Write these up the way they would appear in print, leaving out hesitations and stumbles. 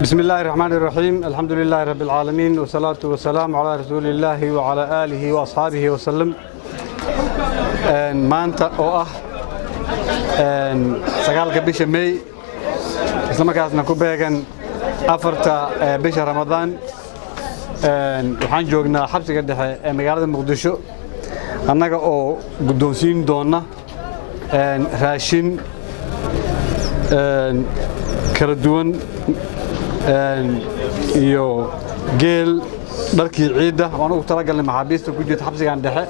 بسم الله الرحمن الرحيم الحمد لله رب العالمين والصلاة والسلام على رسول الله وعلى آله وأصحابه وسلم maanta oo ah sagaalka bisha May isla markaasna ku beegan afarta bisha Ramadaan waxaan joognaa xabsiga dhexe ee magaalada Muqdisho annaga oo guddoonsiin doona raashin kala duwan iyo geel dharkii ciida waan ugu talagalnay maxaabiista ku jirta xabsigan dhexe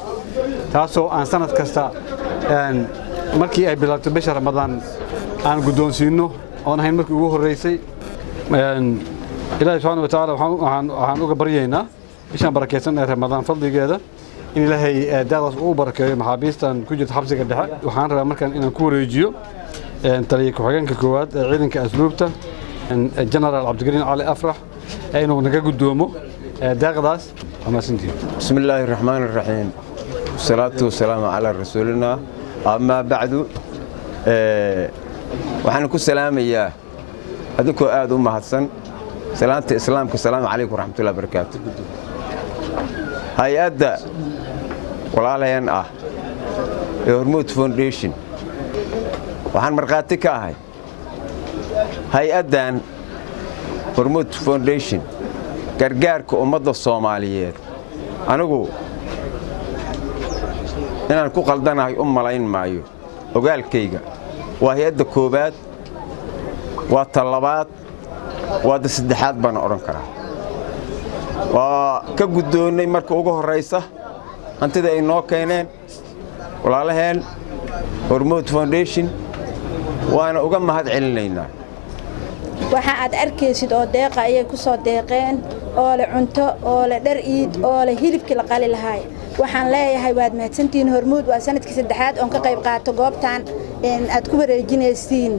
taasoo aan sanad kasta markii ay bilaabato bisha Ramadaan aan guddoonsiino oo ahayn markii ugu horeysay Ilaahay subhanahu wa ta'ala waxaan uga baryaynaa bishan barakeysan ee Ramadaan fadligeeda in Ilaahay daadaas uu barakeeyo maxaabiistan ku jirta xabsiga dhexe waxaan rabaa markaan inaan ku wareejiyo taliye ku-xigeenka koowaad ee ciidanka asluubta General Abdulkarim Ali Afrax inuu naga gudoomo daaqadaas ama santii Bismillahir Rahmanir Rahim Salatu wassalamu ala rasulina amma ba'du waxaan ku salaamayaa adinku aad u mahadsan salaanta islaamka salaamu alaykum warahmatullahi wabarakatuh hay'adda walaalayn ah ee Hormuud Foundation waxaan marqaati ka ahay hay'addan Hormuud Foundation gargaarka ummadda Soomaaliyeed anigu inaan ku qaldanahay malayn maayo ogaalkayga waa hay'adda koobaad waa talabaad waa saddexaad baan oran karaa waa ka guddoonay marka ugu horeysa hantida ay noo keeneen walaalaheen Hormuud Foundation waana uga mahad celinaynaa waxa aad arkaysid oo deeqa ayay ku soo deeqeen oo la cunto oo la dhar iid oo la hilibkii la qali lahaay waxaan leeyahay waad mahadsantiin Hormuud waa sanadkii saddexaad oo ka qayb qaato goobtan aad ku wareejinaysiin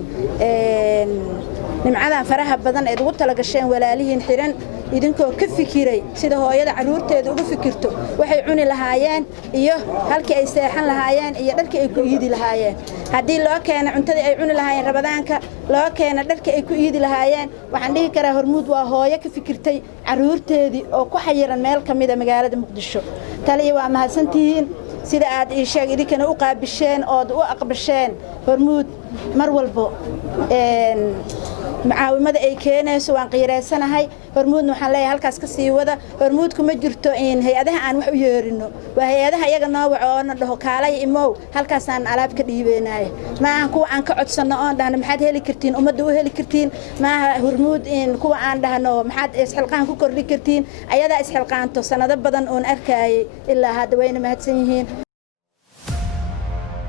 nimcada faraha badan ee ugu tala gasheen walaalihiin xiran idinkoo ka fikiray sida hooyada caruurteeda ugu fikirto waxay cuni lahaayeen iyo halkii ay seexan lahaayeen iyo dharkii ay ku iidi lahaayeen hadii loo keeno cuntadii ay cuni lahaayeen Ramadaanka loo keeno dharkii ay ku iidi lahaayeen waxaan dhihi karaa Hormuud waa hooyo ka fikirtay caruurteedii oo ku xayiran meel kamid ah magaalada Muqdisho taliye waa mahadsantihiin sida aad ii sheeg idinkana u qaabisheen oo u aqbasheen Hormuud mar walbo macaawimada ay keenayso waan qiireysanahay Hormuud waxaan leeyahay halkaas ka sii wada Hormuud kuma jirto in hay'adaha aan wax u yeerino waa hay'adaha iyaga noo wacoona dhaho kaalay imow halkaas aan alaab ka dhiibeynaa maahan kuwa aan ka codsano oo dhahno maxaad heli kartiin ummadda u heli kartiin maaha Hormuud in kuwa aan dhahno maxaad isxilqaan ku kordhi kartiin ayada isxilqaanto sanado badan oo arkay ilaa hadda wayna mahadsan yihiin